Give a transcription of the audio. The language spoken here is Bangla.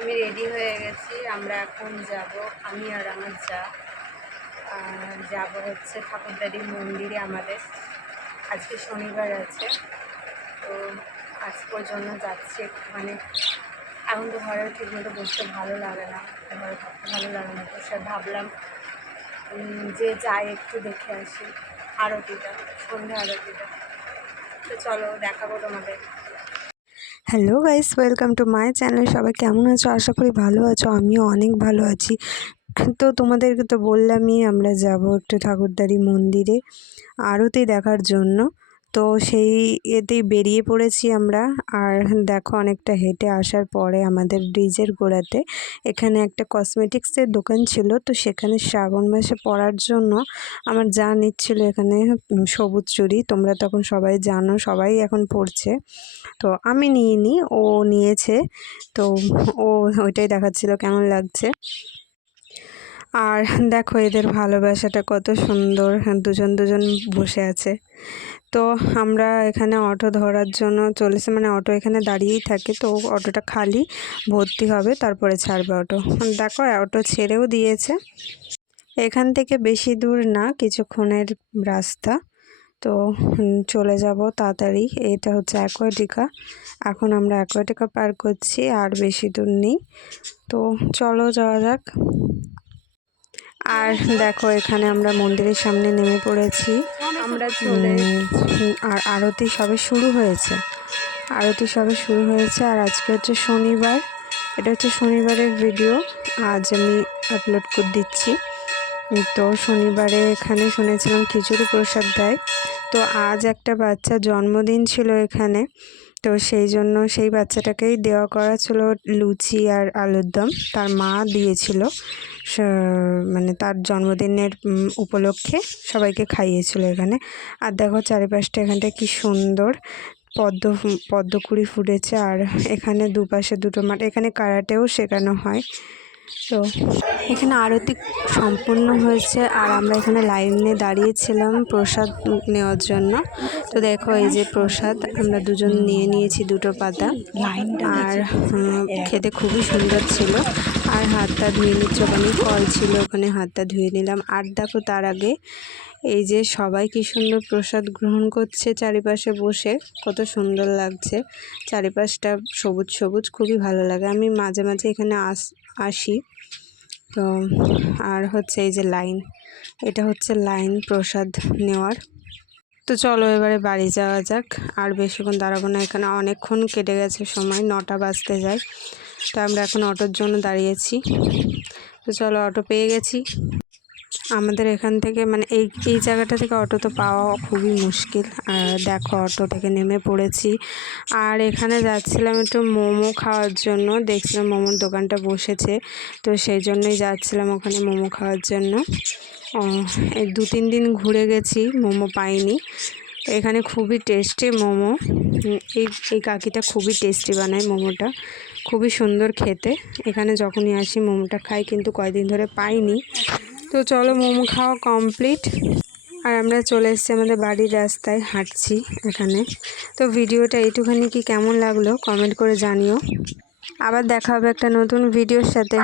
আমি রেডি হয়ে গেছি। আমরা এখন যাব, আমি আর আমার যাব হচ্ছে ঠাকুরদাড়ির মন্দিরে। আমাদের আজকে শনিবার আছে, তো আজকের জন্য যাচ্ছি একটুখানি। এখন তো ঘরে ঠিকমতো বসতে ভালো লাগে না, ঘরে থাকতে ভালো লাগে না, তো সে ভাবলাম যে যাই একটু দেখে আসি আরতিটা, সন্ধ্যা আরতিটা। তো চলো দেখাবো তোমাদের। Hello guys, welcome to my channel. সবাই কেমন আছো? আশা করি ভালো আছো। আমিও অনেক ভালো আছি। তো তোমাদেরকে তো বললামই আমরা যাব একটু ঠাকুরদাড়ি মন্দিরে আরতি দেখার জন্য। তো সেই এতেই বেরিয়ে পড়েছি আমরা। আর দেখো, অনেকটা হেঁটে আসার পরে আমাদের ব্রিজের গোড়াতে এখানে একটা কসমেটিক্সের দোকান ছিল। তো সেখানে শ্রাবণ মাসে পরার জন্য আমার যা নিচ্ছিল এখানে সবুজ চুড়ি। তোমরা তখন সবাই জানো, সবাই এখন পরছে। তো আমি নিইনি, ও নিয়েছে। তো ও ওইটাই দেখাচ্ছিল কেমন লাগছে। আর দেখো এদের ভালোবাসাটা কত সুন্দর, দুজন দুজন বসে আছে। তো আমরা এখানে অটো ধরার জন্য চলেছি, মানে অটো এখানে দাঁড়িয়েই থাকে। তো অটোটা খালি ভর্তি হবে, তারপরে ছাড়বে অটো। দেখো অটো ছেড়েও দিয়েছে। এখান থেকে বেশি দূর না, কিছুক্ষণের রাস্তা। তো চলে যাব তাড়াতাড়ি। এটা হচ্ছে অ্যাকোয়াটিকা। এখন আমরা অ্যাকোয়াটিকা পার করছি, আর বেশি দূর নেই। তো চলো যাওয়া যাক। আর দেখো এখানে আমরা মন্দিরের সামনে নেমে পড়েছি। আমরা চলে আর আরতি সবে শুরু হয়েছে। আর আজকে হচ্ছে শনিবার। এটা হচ্ছে শনিবারের ভিডিও, আজ আমি আপলোড করে দিচ্ছি। তো শনিবারে এখানে শুনেছিলাম খিচুড়ি প্রসাদ দেয়। তো আজ একটা বাচ্চা জন্মদিন ছিল এখানে। তো সেই জন্য সেই বাচ্চাটাকেই দেওয়া করা ছিল লুচি আর আলুর দম। তার মা দিয়েছিল, মানে তার জন্মদিনের উপলক্ষে সবাইকে খাইয়েছিল এখানে। আর দেখো চারিপাশটা এখানটা কি সুন্দর, পদ্মকুঁড়ি ফুটেছে। আর এখানে দুপাশে দুটো মাঠ, এখানে কারাটেও শেখানো হয়। তো এখানে আরতি সম্পূর্ণ হয়েছে, আর আমরা এখানে লাইনে দাঁড়িয়েছিলাম প্রসাদ নেওয়ার জন্য। তো দেখো এই যে প্রসাদ আমরা দুজন নিয়েছি দুটো পাতা। আর খেতে খুবই সুন্দর ছিল। আর হাতটা ধুয়ে নিচ্ছে, ওখানে কল ছিল, ওখানে হাতটা ধুয়ে নিলাম। আর দেখো তার আগে এই যে সবাই কি সুন্দর প্রসাদ গ্রহণ করছে চারিপাশে বসে, কত সুন্দর লাগছে। চারিপাশটা সবুজ সবুজ, খুবই ভালো লাগে। আমি মাঝে মাঝে এখানে আসি। তো আর হচ্ছে এই যে লাইন, এটা হচ্ছে লাইন প্রসাদ নেওয়ার। তো চলো এবারে বাড়ি যাওয়া যাক। আর বেশিক্ষণ দাঁড়াবো না, এখানে অনেকক্ষণ কেটে গেছে সময়, 9টা বাজতে যায়। তো আমরা এখন অটোর জন্য দাঁড়িয়েছি। তো চলো, অটো পেয়ে গেছি। আমাদের এখান থেকে মানে এই জায়গাটা থেকে অটো তো পাওয়া খুবই মুশকিল। আর দেখো অটো থেকে নেমে পড়েছি। আর এখানে যাচ্ছিলাম একটু মোমো খাওয়ার জন্য, দেখছিলাম মোমোর দোকানটা বসেছে। তো সেই জন্যই যাচ্ছিলাম ওখানে মোমো খাওয়ার জন্য। এই 2-3 দিন ঘুরে গেছি, মোমো পাইনি। এখানে খুবই টেস্টি মোমো। এই কাকিটা খুবই টেস্টি বানায় মোমোটা, খুবই সুন্দর খেতে। এখানে যখনই আসি মোমোটা খাই, কিন্তু কয়দিন ধরে পাইনি। তো চলো, মোমো খাওয়া কমপ্লিট। আর আমরা চলে এসেছি আমাদের বাড়ির রাস্তায়, হাঁটছি এখানে। তো ভিডিওটা এইটুখানি কি কেমন লাগলো কমেন্ট করে জানিও। আবার দেখা হবে একটা নতুন ভিডিওর সাথে।